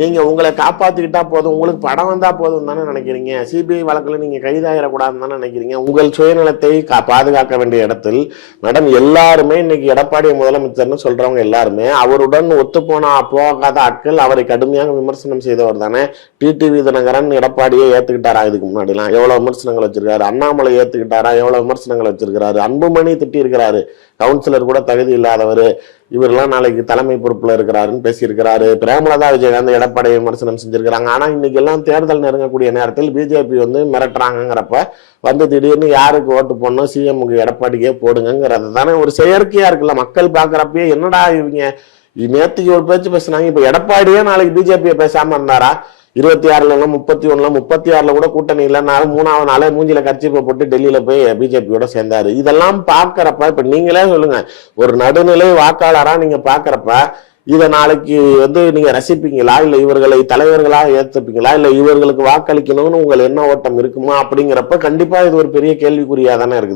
நீங்க உங்களை காப்பாத்திக்கிட்டா போதும், உங்களுக்கு படம் வந்தா போதும் தானே நினைக்கிறீங்க. சிபிஐ வழக்குல நீங்க கைதாயிடக்கூடாதுன்னு தானே நினைக்கிறீங்க. உங்கள் சுயநலத்தை பாதுகாக்க வேண்டிய இடத்தில் மேடம் எல்லாருமே இன்னைக்கு எடப்பாடி முதலமைச்சர்னு சொல்றவங்க எல்லாருமே அவருடன் ஒத்து போகாத ஆட்கள். அவரை கடுமையாக விமர்சனம் செய்தவர் தானே. டிடிவி தினகரன் எடப்பாடியை ஏத்துக்கிட்டாரா? இதுக்கு முன்னாடி எல்லாம் எவ்வளவு விமர்சனங்கள் வச்சிருக்காரு. அண்ணாமலை ஏத்துக்கிட்டாரா? எவ்வளவு விமர்சனங்கள் வச்சிருக்காரு. அன்புமணி திட்டி இருக்கிறாரு, கவுன்சிலர் கூட தகுதி இல்லாதவர், இவரெல்லாம் நாளைக்கு தலைமை பொறுப்புல இருக்கிறாருன்னு பேசியிருக்கிறாரு. பிரேமலதா விஜயகாந்த் எடப்பாடி விமர்சனம் செஞ்சிருக்கிறாங்க. ஆனா இன்னைக்கு எல்லாம் தேர்தல் நெருங்கக்கூடிய நேரத்தில் பிஜேபி மிரட்டுறாங்கிறப்ப திடீர்னு யாருக்கு ஓட்டு போடணும், சிஎம்க்கு எடப்பாடிக்கே போடுங்கிறது தானே ஒரு செயற்கையா இருக்குல்ல. மக்கள் பாக்குறப்பயே என்னடா இவங்க நேற்றுக்கு ஒரு பேச்சு பேசுனாங்க, இப்ப எடப்பாடியே நாளைக்கு பிஜேபியை பேசாம இருந்தாரா? 26 31 36 கூட கூட்டணி இல்லைனாலும் 3வது நாளே மூஞ்சில கர்ச்சீப்பை போட்டு டெல்லியில போய் பிஜேபியோட சேர்ந்தாரு. இதெல்லாம் பாக்குறப்ப இப்ப நீங்களே சொல்லுங்க, ஒரு நடுநிலை வாக்காளரா நீங்க பாக்குறப்ப இதை நாளைக்கு நீங்க ரசிப்பீங்களா? இல்ல இவர்களை தலைவர்களா ஏத்துப்பீங்களா? இல்ல இவர்களுக்கு வாக்களிக்கணும்னு உங்கள் என்ன ஓட்டம் இருக்குமா? அப்படிங்கிறப்ப கண்டிப்பா இது ஒரு பெரிய கேள்விக்குறியா தானே இருக்குது.